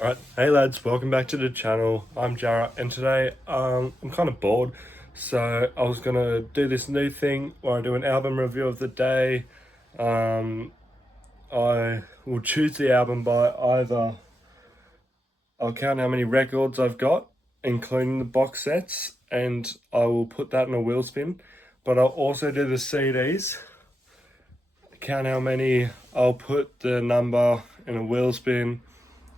Alright, hey lads, welcome back to the channel. I'm Jarrah, and today I'm kind of bored, so I was gonna do this new thing where I do an album review of the day. I will choose the album by either I'll count how many records I've got, including the box sets, and I will put that in a wheel spin. But I'll also do the CDs, count how many, I'll put the number in a wheel spin.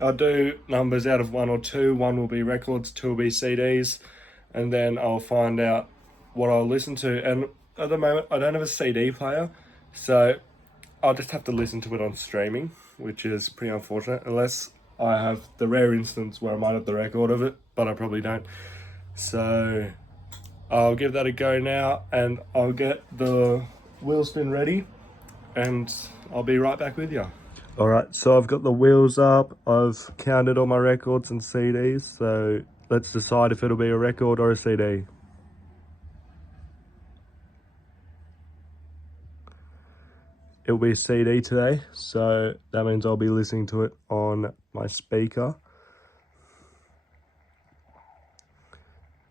I'll do numbers out of one or two. One will be records, two will be CDs, and then I'll find out what I'll listen to. And at the moment, I don't have a CD player, so I'll just have to listen to it on streaming, which is pretty unfortunate, unless I have the rare instance where I might have the record of it, but I probably don't. So I'll give that a go now, and I'll get the wheel spin ready, and I'll be right back with you. Alright, so I've got the wheels up, I've counted all my records and CDs, so let's decide if it'll be a record or a CD. It'll be a CD today, so that means I'll be listening to it on my speaker.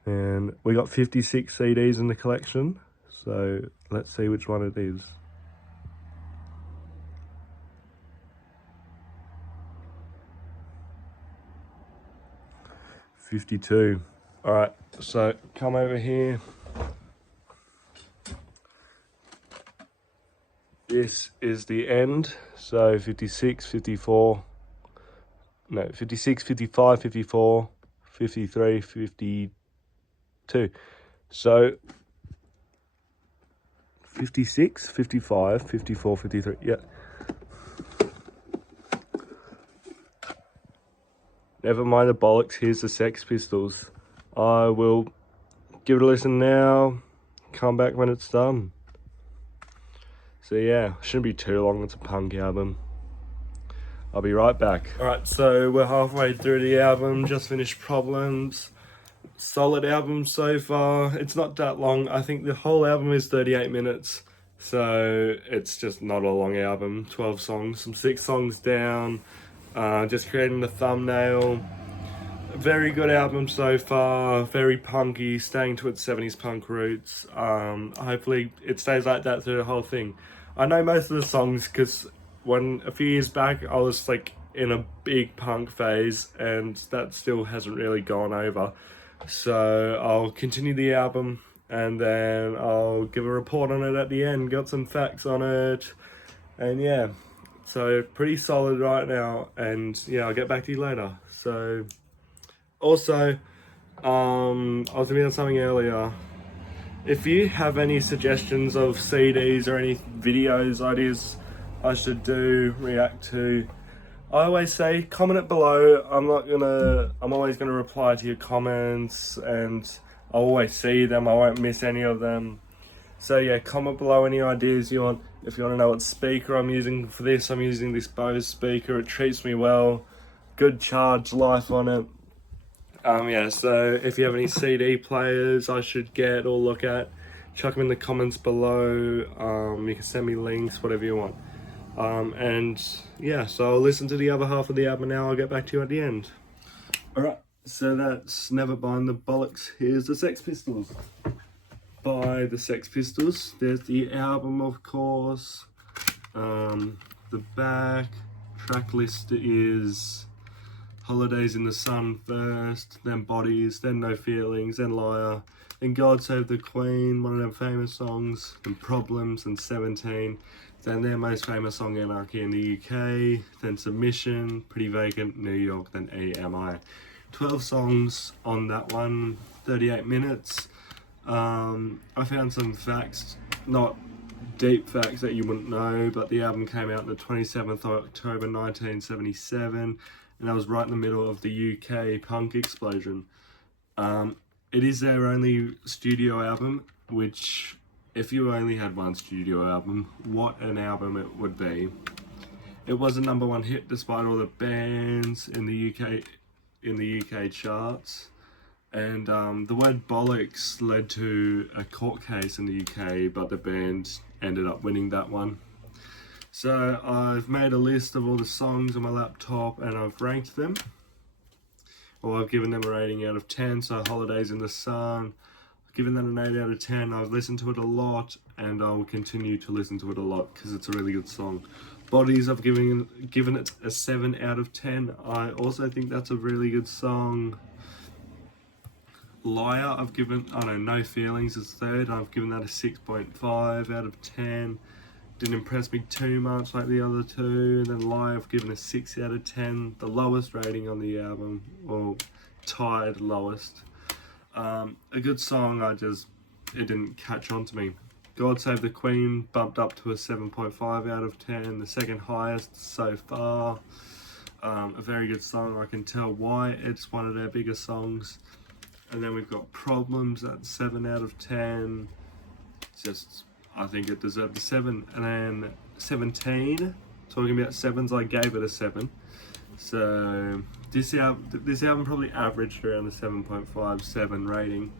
And we got 56 CDs in the collection, so let's see which one it is. $52. Alright, so come over here. This is the end, so 56, 54, no, 56, 55, 54, 53, 52. So 56, 55, 54, 53, yeah. Never mind the bollocks, here's the Sex Pistols. I will give it a listen now, come back when it's done. So yeah, shouldn't be too long, it's a punk album. I'll be right back. Alright, so we're halfway through the album, just finished Problems. Solid album so far, it's not that long. I think the whole album is 38 minutes. So it's just not a long album, 12 songs, some 6 songs down. Just creating the thumbnail. Very good album so far, very punky, staying to its 70s punk roots. Hopefully it stays like that through the whole thing. I know most of the songs because when a few years back I was like in a big punk phase, and that still hasn't really gone over. So I'll continue the album and then I'll give a report on it at the end, got some facts on it, and yeah. So pretty solid right now, and yeah, I'll get back to you later. So also, I was thinking of something earlier. If you have any suggestions of CDs or any videos, ideas I should do, react to, I always say comment it below. I'm always gonna reply to your comments, and I'll always see them. I won't miss any of them. So yeah, comment below any ideas you want. If you want to know what speaker I'm using for this, I'm using this Bose speaker. It treats me well. Good charge life on it. Yeah, so if you have any CD players I should get or look at, chuck them in the comments below. You can send me links, whatever you want. And yeah, so I'll listen to the other half of the album now. I'll get back to you at the end. Alright, so that's Never Mind the Bollocks. Here's the Sex Pistols. By the Sex Pistols. There's the album, of course. The back track list is Holidays in the Sun first, then Bodies, then No Feelings, then Liar, then God Save the Queen, one of their famous songs, then Problems, and 17, then their most famous song Anarchy in the UK, then Submission, Pretty Vacant, New York, then EMI. 12 songs on that one, 38 minutes. I found some facts, not deep facts that you wouldn't know, but the album came out on the 27th of October 1977, and that was right in the middle of the UK punk explosion. It is their only studio album, which, if you only had one studio album, what an album it would be. It was a #1 hit despite all the bans in the UK charts. And the word bollocks led to a court case in the UK, but the band ended up winning that one. So I've made a list of all the songs on my laptop and I've ranked them. I've given them a rating out of 10. So Holidays in the Sun, I've given that an 8 out of 10. I've listened to it a lot, and I will continue to listen to it a lot because it's a really good song. Bodies, I've given it a 7 out of 10. I also think that's a really good song. Liar, I've given, No Feelings is third. I've given that a 6.5 out of 10. Didn't impress me too much like the other two. And then Liar, I've given a 6 out of 10. The lowest rating on the album, or tied lowest. A good song, it didn't catch on to me. God Save the Queen bumped up to a 7.5 out of 10, the second highest so far. A very good song, I can tell why it's one of their biggest songs. And then we've got Problems at 7 out of 10. I think it deserved a 7. And then 17, talking about 7s, I gave it a 7. So this album probably averaged around the 7.5, 7 rating.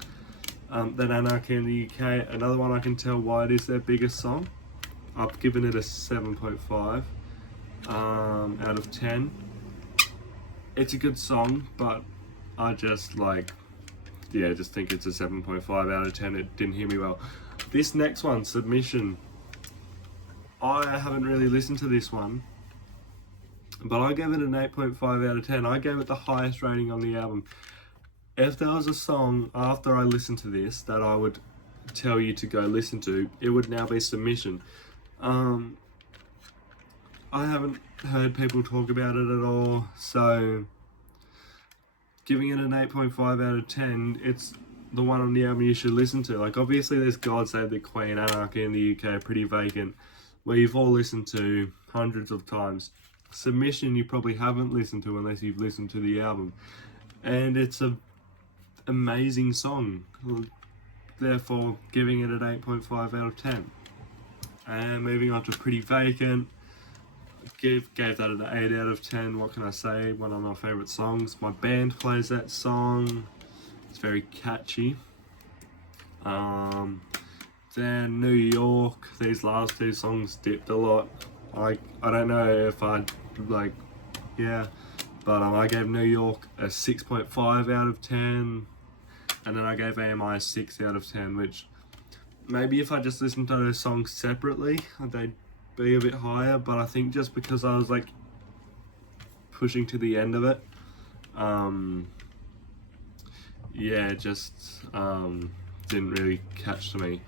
Then Anarchy in the UK, another one I can tell why it is their biggest song. I've given it a 7.5 out of 10. It's a good song, but I just think it's a 7.5 out of 10. It didn't hear me well. This next one, Submission, I haven't really listened to this one, but I gave it an 8.5 out of 10. I gave it the highest rating on the album. If there was a song after I listened to this that I would tell you to go listen to, it would now be Submission. I haven't heard people talk about it at all, so giving it an 8.5 out of 10, it's the one on the album you should listen to. Like, obviously there's God Save the Queen, Anarchy in the UK, Pretty Vacant, where you've all listened to hundreds of times. Submission you probably haven't listened to unless you've listened to the album, and it's a amazing song, therefore giving it an 8.5 out of 10. And moving on to Pretty Vacant, gave that an 8 out of 10. What can I say? One of my favourite songs. My band plays that song. It's very catchy. Then New York, these last two songs dipped a lot. I don't know if I but I gave New York a 6.5 out of 10, and then I gave AMI a 6 out of 10, which maybe if I just listened to those songs separately, they'd be a bit higher, but I think just because I was pushing to the end of it, didn't really catch to me.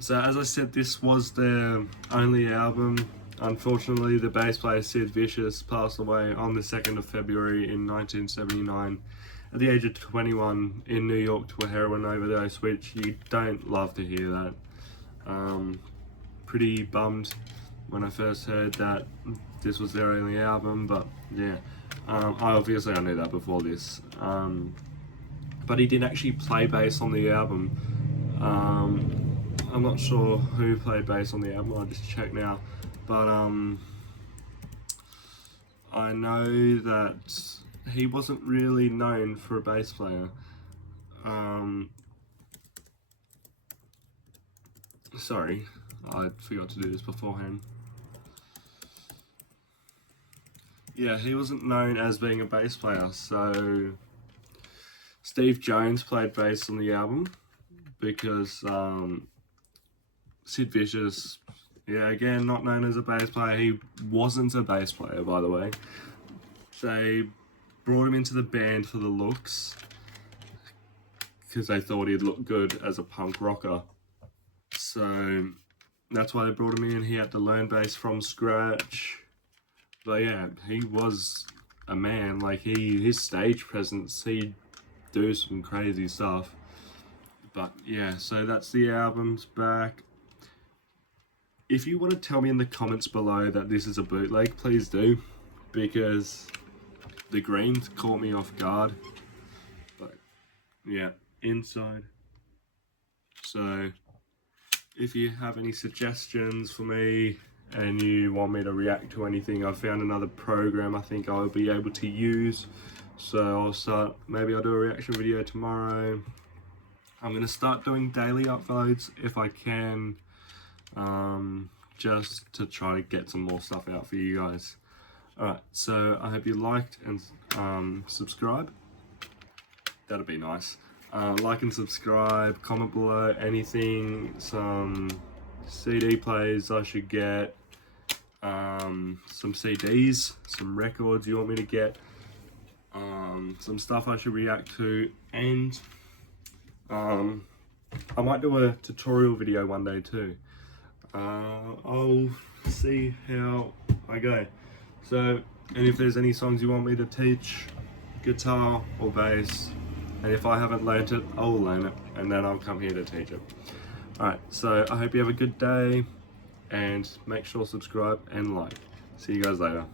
So as I said, this was their only album. Unfortunately, the bass player Sid Vicious passed away on the 2nd of February in 1979 at the age of 21 in New York to a heroin overdose, which you don't love to hear that. Pretty bummed when I first heard that this was their only album, but yeah, I knew that before this. But he did actually play bass on the album. I'm not sure who played bass on the album, I'll just check now. But I know that he wasn't really known for a bass player. Sorry, I forgot to do this beforehand. Yeah, he wasn't known as being a bass player, so Steve Jones played bass on the album because Sid Vicious, again, not known as a bass player. He wasn't a bass player, by the way. They brought him into the band for the looks because they thought he'd look good as a punk rocker. So that's why they brought him in. He had to learn bass from scratch. But yeah, he was a man. His stage presence, he'd do some crazy stuff. But yeah, so that's the album's back. If you want to tell me in the comments below that this is a bootleg, please do, because the green caught me off guard. But yeah, inside. So if you have any suggestions for me and you want me to react to anything, I found another program I think I'll be able to use. So maybe I'll do a reaction video tomorrow. I'm going to start doing daily uploads if I can, just to try to get some more stuff out for you guys. Alright, so I hope you liked and subscribe, that'd be nice. Like and subscribe, comment below anything, some CD players I should get, some CDs, some records you want me to get, some stuff I should react to, and I might do a tutorial video one day too. I'll see how I go. So, and if there's any songs you want me to teach, guitar or bass, and if I haven't learnt it, I'll learn it, and then I'll come here to teach it. Alright, so I hope you have a good day, and make sure to subscribe and like. See you guys later.